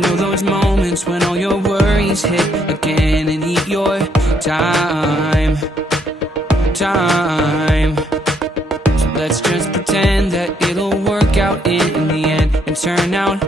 Know those moments when all your worries hit again and eat your time. So let's just pretend that it'll work out in the end and turn out